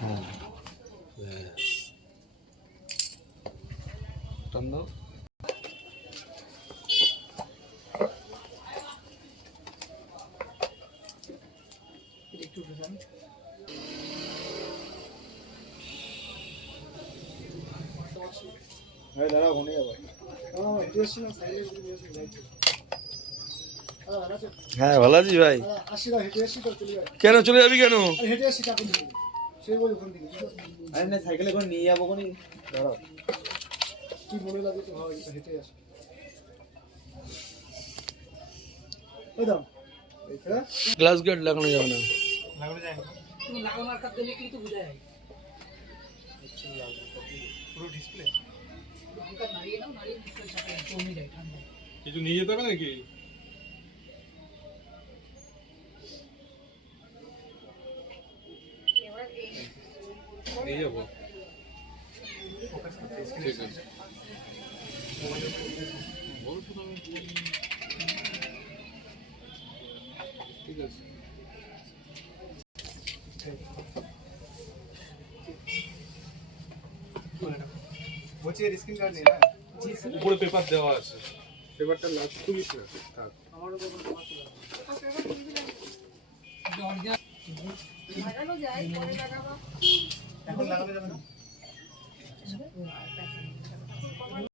হ্যাঁ ব্যাস টান দাও। হ্যাঁ ভালো আছি ভাই। কেন চলে যাবি কেন? সাইকেলে করে নিয়ে যাবো কোনি। কি মনে লাগে তো ভাই হেঁটে আসি। গ্লাস গার্ড লাগানো যাবে না। লাগানো যায় না। তুমি লাগানো আর কাটলে কি তো বুঝায় পুরো ডিসপ্লে। লঙ্কা নাড়িয়ে দাও, নাড়িয়ে ডিসপ্লে চাপে কমে যায় ঠান্ডা। কিছু নিয়ে যেতে হবে নাকি? নিয়ে যাবো, ঠিক আছে। ঠিক আছে, বলছি এর স্ক্রিন কার্ড নেই না? উপরে পেপার দেওয়া আছে, পেপারটা লাস্ট তুলিস না, থাক। আমারও তো কোনো লাগানো যায় পরে লাগাবো। এখন লাগানো যাবে না।